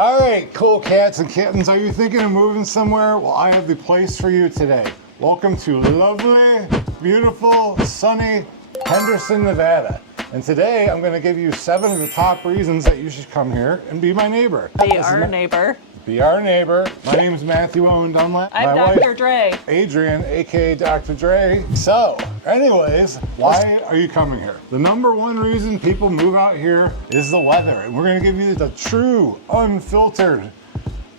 All right, cool cats and kittens. Are you thinking of moving somewhere? Well, I have the place for you today. Welcome to lovely, beautiful, sunny Henderson, Nevada. And today I'm going to give you 7 of the top reasons that you should come here and be my neighbor. Be our neighbor. Be our neighbor. My name is Matthew Owen Dunlap. I'm Dr. Dre. Adrianne, aka Dr. Dre. So, anyways, why are you coming here? The number one reason people move out here is the weather. And we're going to give you the true, unfiltered,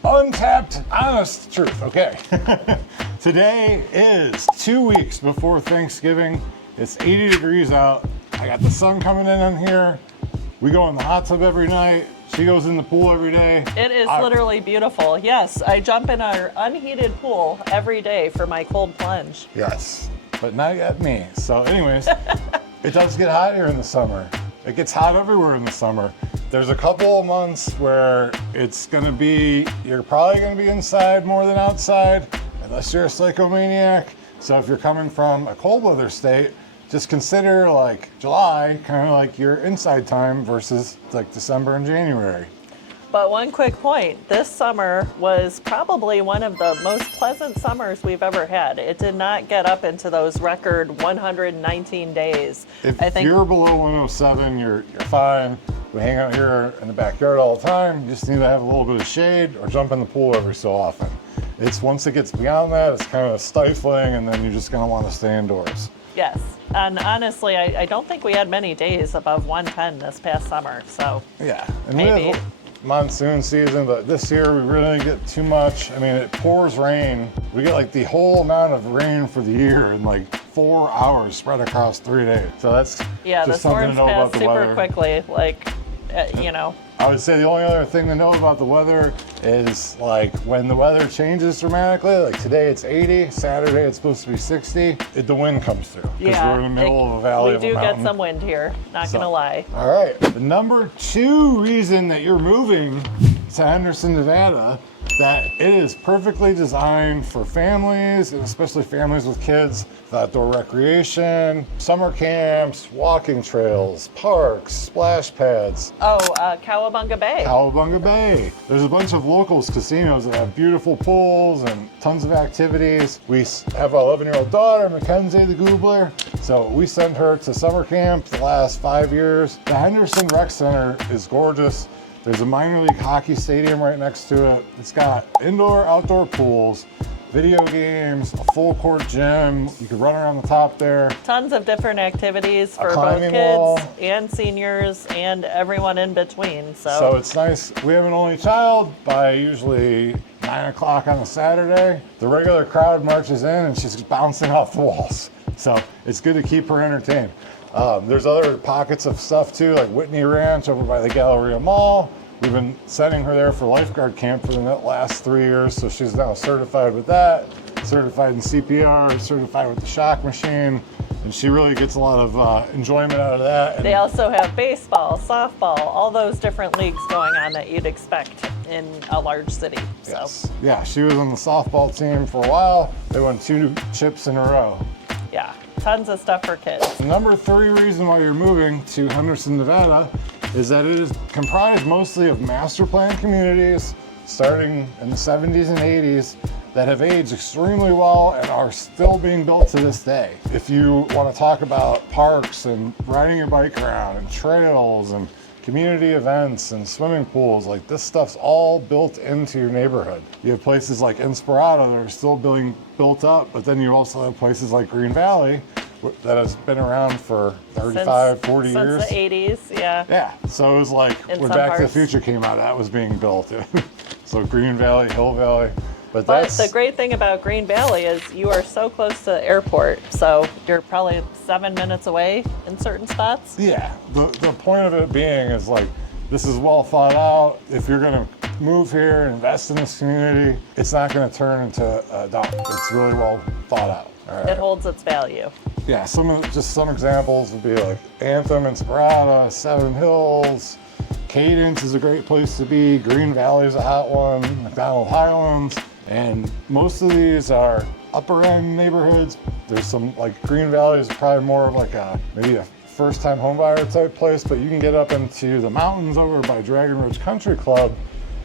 untapped, honest truth, okay? Today is 2 weeks before Thanksgiving. It's 80 degrees out. I got the sun coming in on here. We go in the hot tub every night. She goes in the pool every day. It is literally beautiful. Yes, I jump in our unheated pool every day for my cold plunge. Yes, but not yet me. So anyways, it does get hot here in the summer. It gets hot everywhere in the summer. There's a couple of months where it's gonna be, you're probably gonna be inside more than outside, unless you're a psychomaniac. So if you're coming from a cold weather state, just consider like July kind of like your inside time versus like December and January. But one quick point, this summer was probably one of the most pleasant summers we've ever had. It did not get up into those record 119 days. If you're below 107, you're fine. We hang out here in the backyard all the time. You just need to have a little bit of shade or jump in the pool every so often. It's once it gets beyond that, it's kind of stifling, and then you're just gonna want to stay indoors. Yes, and honestly, I don't think we had many days above 110 this past summer, so. Yeah, and maybe. we have monsoon season, but this year we really didn't get too much. I mean, it pours rain. We get like the whole amount of rain for the year in like 4 hours spread across 3 days. So that's yeah, just the something to storms know about pass the super weather. quickly, like, you know. I would say the only other thing to know about the weather is like when the weather changes dramatically, like today it's 80, Saturday it's supposed to be 60, the wind comes through. Because we're in the middle of a valley of a mountain. We do get some wind here, not gonna lie. All right, the number 2 reason that you're moving to Henderson, Nevada, that it is perfectly designed for families, and especially families with kids, outdoor recreation, summer camps, walking trails, parks, splash pads. Oh, Cowabunga Bay. Cowabunga Bay. There's a bunch of locals casinos that have beautiful pools and tons of activities. We have our 11-year-old daughter, Mackenzie the Goobler, so we send her to summer camp the last 5 years. The Henderson Rec Center is gorgeous. There's a minor league hockey stadium right next to it. It's got indoor, outdoor pools, video games, a full court gym. You can run around the top there. Tons of different activities for both climbing kids wall. and seniors and everyone in between. So it's nice. We have an only child by usually 9 o'clock on a Saturday. The regular crowd marches in and she's bouncing off the walls. So it's good to keep her entertained. There's other pockets of stuff too, like Whitney Ranch over by the Galleria Mall. We've been sending her there for lifeguard camp for the last 3 years, so she's now certified with that, certified in CPR, certified with the shock machine, and she really gets a lot of enjoyment out of that. And they also have baseball, softball, all those different leagues going on that you'd expect in a large city. So. Yes. Yeah, she was on the softball team for a while. They won 2 chips in a row. Yeah, tons of stuff for kids. The number 3 reason why you're moving to Henderson, Nevada is that it is comprised mostly of master plan communities starting in the 70s and 80s that have aged extremely well and are still being built to this day. If you want to talk about parks and riding your bike around and trails and community events and swimming pools, like this stuff's all built into your neighborhood. You have places like Inspirado that are still being built up, but then you also have places like Green Valley that has been around for 35, 40 years. Since the 80s, yeah. Yeah, so it was like when Back to the Future came out, that was being built. So Green Valley, Hill Valley. But the great thing about Green Valley is you are so close to the airport, so you're probably 7 minutes away in certain spots. Yeah, the point of it being is like, this is well thought out. If you're gonna move here and invest in this community, it's not gonna turn into a dump. It's really well thought out. All right. It holds its value. Yeah, some examples would be like Anthem, Inspirada, Seven Hills, Cadence is a great place to be, Green Valley is a hot one, McDonald Highlands, and most of these are upper end neighborhoods. There's some, like Green Valley is probably more of like maybe a first time homebuyer type place, but you can get up into the mountains over by Dragon Ridge Country Club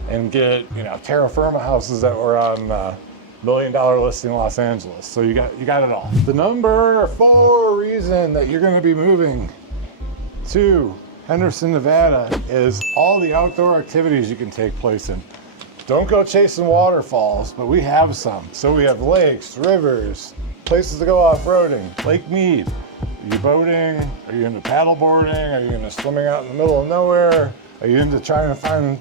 and get, you know, terra firma houses that were on $1 million listing in Los Angeles. So you got it all. The number 4 reason that you're going to be moving to Henderson, Nevada is all the outdoor activities you can take place in. Don't go chasing waterfalls, but we have some. So we have lakes, rivers, places to go off-roading. Lake Mead. Are you boating? Are you into paddle boarding? Are you into swimming out in the middle of nowhere? Are you into trying to find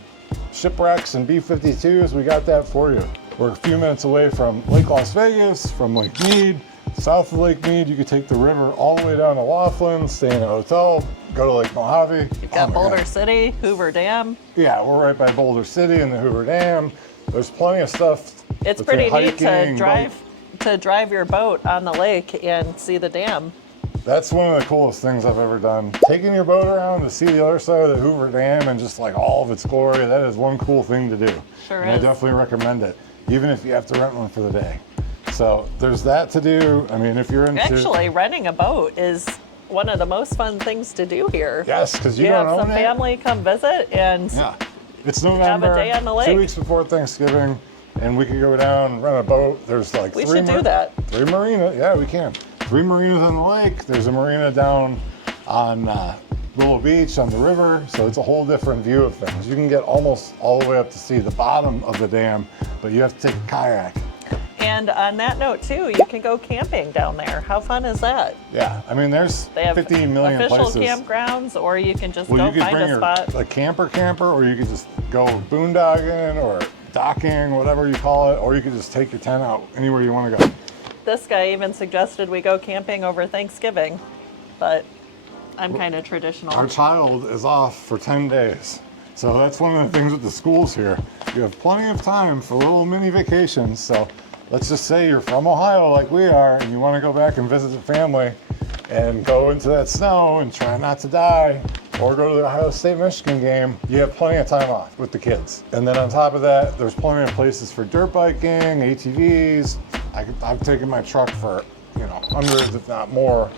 shipwrecks and B-52s? We got that for you. We're a few minutes away from Lake Las Vegas, from Lake Mead. South of Lake Mead, you could take the river all the way down to Laughlin, stay in a hotel, go to Lake Mojave. You've got Boulder City, Hoover Dam. Yeah, we're right by Boulder City and the Hoover Dam. There's plenty of stuff. It's pretty neat hiking, to drive your boat on the lake and see the dam. That's one of the coolest things I've ever done. Taking your boat around to see the other side of the Hoover Dam and just like all of its glory, that is one cool thing to do. Sure and is. I definitely recommend it, even if you have to rent one for the day. So there's that to do. I mean, if you're into... Actually, renting a boat is one of the most fun things to do here. Yes, because you have don't some own it. family come visit and It's November, have a day on the lake. 2 weeks before Thanksgiving, and we could go down and rent a boat. There's like we should do that. 3 marinas. Yeah, we can. 3 marinas on the lake. There's a marina down on Willow Beach on the river, so it's a whole different view of things. You can get almost all the way up to see the bottom of the dam, but you have to take a kayak. And on that note too, you can go camping down there. How fun is that? Yeah, I mean, there's They have 15 million official places. campgrounds, or you can just Well, go you could find bring a spot. a camper, or you could just go boondogging or docking, whatever you call it, or you could just take your tent out anywhere you want to go. This guy even suggested we go camping over Thanksgiving, but I'm kind of traditional. Our child is off for 10 days. So that's one of the things with the schools here. You have plenty of time for little mini vacations. So let's just say you're from Ohio like we are, and you want to go back and visit the family and go into that snow and try not to die, or go to the Ohio State-Michigan game. You have plenty of time off with the kids. And then on top of that, there's plenty of places for dirt biking, ATVs. I've taken my truck for, you know, hundreds, if not more,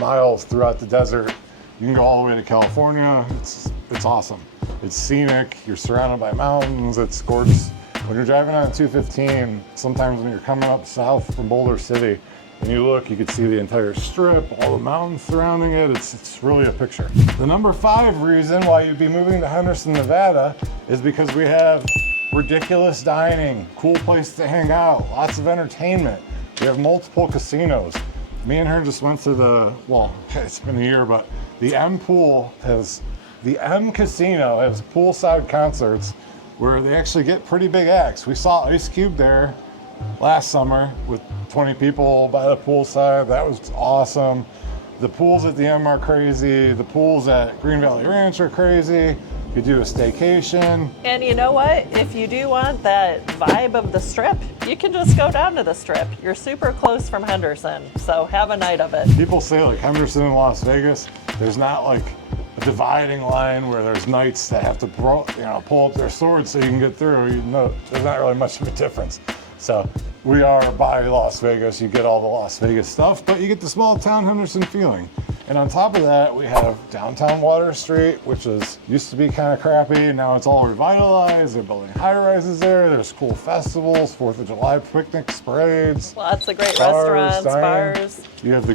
miles throughout the desert. You can go all the way to California. It's awesome. It's scenic. You're surrounded by mountains. It's gorgeous. When you're driving on 215, sometimes when you're coming up south from Boulder City, and you look, you can see the entire strip, all the mountains surrounding it. It's really a picture. The number 5 reason why you'd be moving to Henderson, Nevada is because we have ridiculous dining, cool place to hang out, lots of entertainment. We have multiple casinos. Me and her just went to well, it's been a year, but the M Casino has poolside concerts where they actually get pretty big acts. We saw Ice Cube there last summer with 20 people by the poolside. That was awesome. The pools at the M are crazy. The pools at Green Valley Ranch are crazy. You do a staycation. And you know what? If you do want that vibe of the Strip, you can just go down to the Strip. You're super close from Henderson, so have a night of it. People say like Henderson and Las Vegas, there's not like a dividing line where there's knights that have to pull up their swords so you can get through. You know, there's not really much of a difference. So we are by Las Vegas. You get all the Las Vegas stuff, but you get the small town Henderson feeling. And on top of that, we have downtown Water Street, which used to be kind of crappy. Now it's all revitalized. They're building high-rises there. There's cool festivals, 4th of July picnics, parades. Lots of great bars, restaurants, dining. bars. You have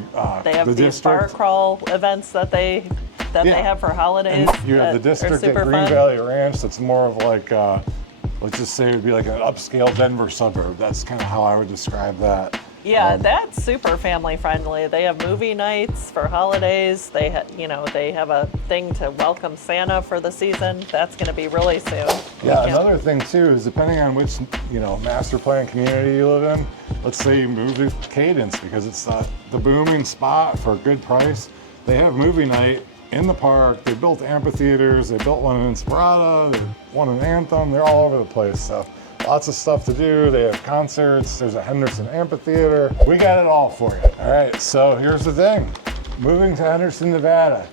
They have the these bar district. crawl events that they have for holidays. And you have the that are district at super Green fun. Valley Ranch. That's more of like, let's just say it would be like an upscale Denver suburb. That's kind of how I would describe that. Yeah, that's super family friendly. They have movie nights for holidays. They have a thing to welcome Santa for the season. That's going to be really soon. Yeah, another thing too is depending on which master plan community you live in. Let's say you move to Cadence because it's the booming spot for a good price. They have movie night in the park. They built amphitheaters. They built one in Inspirata. They one in Anthem. They're all over the place. So lots of stuff to do. They have concerts. There's a Henderson amphitheater. We got it all for you. All right, so here's the thing. Moving to Henderson, Nevada.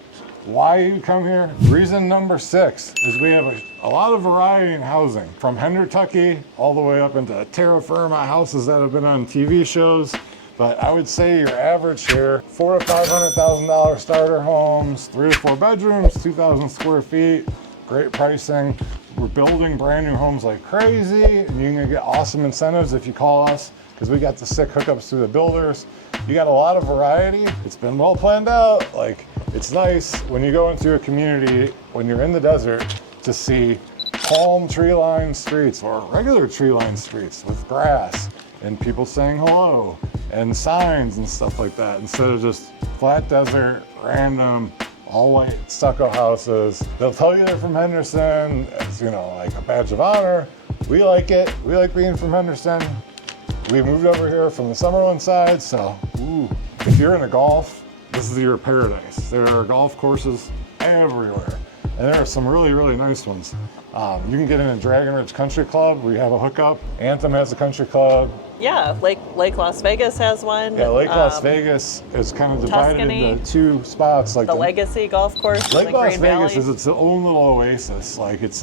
Why you come here? Reason number 6 is we have a lot of variety in housing. From Hendertucky all the way up into terra firma houses that have been on TV shows. But I would say your average here, $400,000 to $500,000 starter homes, 3 to 4 bedrooms, 2,000 square feet, great pricing. We're We're building brand new homes like crazy, and you're gonna get awesome incentives if you call us, because we got the sick hookups through the builders. You got a lot of variety. It's been well planned out. Like, it's nice when you go into a community, when you're in the desert, to see palm tree-lined streets or regular tree-lined streets with grass and people saying hello and signs and stuff like that, instead of just flat desert, random, all white stucco houses. They'll tell you they're from Henderson as, you know, like a badge of honor. We like it. We like being from Henderson. We moved over here from the Summerlin side, so if you're into golf, this is your paradise. There are golf courses everywhere, and there are some really, really nice ones. You can get in Dragon Ridge Country Club. We have a hookup. Anthem has a country club. Yeah, Lake Las Vegas has one. Yeah, Lake Las Vegas is kind of divided Tuscany, into two spots. Like the Legacy Golf Course. Lake in Las Green Vegas Valley. is its own little oasis. Like it's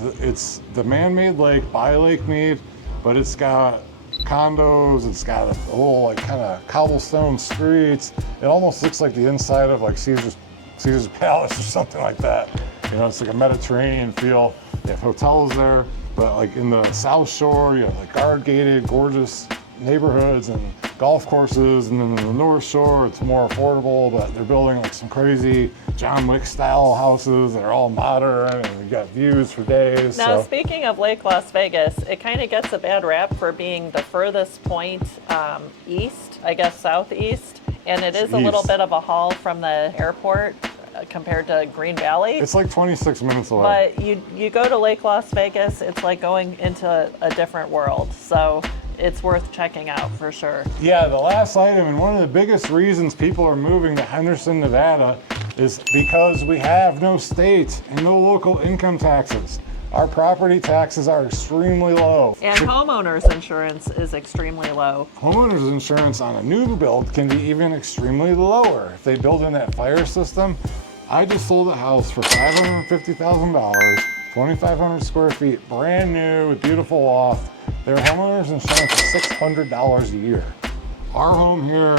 the man-made lake by Lake Mead, but it's got condos. It's got a little like kind of cobblestone streets. It almost looks like the inside of like Caesar's Palace or something like that. You know, it's like a Mediterranean feel. They have hotels there, but like in the South Shore, you have like guard-gated, gorgeous neighborhoods and golf courses, and then in the North Shore, it's more affordable, but they're building like some crazy John Wick style houses that are all modern, and you got views for days. Now, so. speaking of Lake Las Vegas, it kind of gets a bad rap for being the furthest point east, I guess southeast, and it is a little East. bit of a haul from the airport compared to Green Valley. It's like 26 minutes away. But you go to Lake Las Vegas, it's like going into a different world. So it's worth checking out for sure. Yeah, the last item, and one of the biggest reasons people are moving to Henderson, Nevada, is because we have no state and no local income taxes. Our property taxes are extremely low. And homeowners insurance is extremely low. Homeowners insurance on a new build can be even extremely lower. If they build in that fire system, I just sold a house for $550,000, 2,500 square feet, brand new, beautiful loft. Their homeowners insurance is $600 a year. Our home here,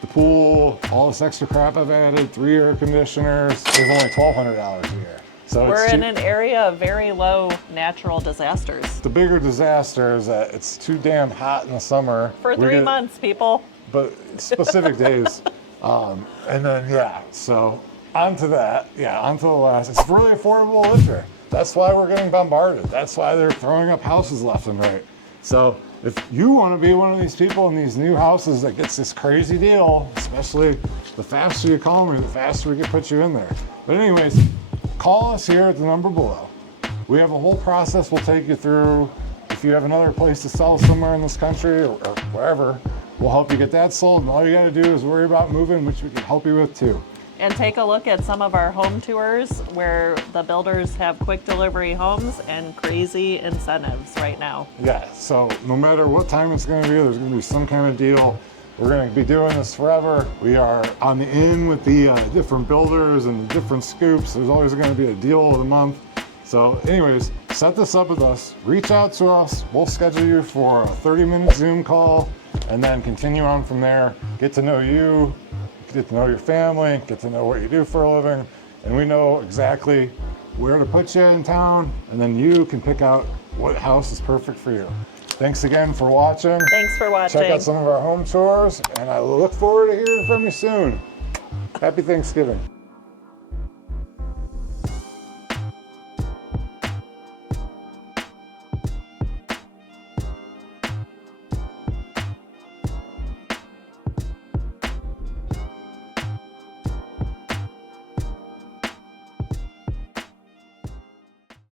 the pool, all this extra crap I've added, 3 air conditioners, is only $1,200 a year. So We're in an area of very low natural disasters. the bigger disaster is that it's too damn hot in the summer. For 3 months, people. But specific days. And then, yeah, so onto that. Yeah, onto the last. It's really affordable to live here. That's why we're getting bombarded. That's why they're throwing up houses left and right. So if you want to be one of these people in these new houses that gets this crazy deal, especially the faster you call me, the faster we can put you in there. But anyways, call us here at the number below. We have a whole process we'll take you through. If you have another place to sell somewhere in this country or wherever, we'll help you get that sold. And all you got to do is worry about moving, which we can help you with too. And take a look at some of our home tours where the builders have quick delivery homes and crazy incentives right now. Yeah, so no matter what time it's going to be, there's going to be some kind of deal. We're going to be doing this forever. We are on the in with the different builders and the different scoops. There's always going to be a deal of the month. So anyways, set this up with us. Reach out to us. We'll schedule you for a 30-minute Zoom call and then continue on from there. Get to know you, get to know your family, get to know what you do for a living. And we know exactly where to put you in town. And then you can pick out what house is perfect for you. Thanks again for watching. Thanks for watching. Check out some of our home tours, and I look forward to hearing from you soon. Happy Thanksgiving.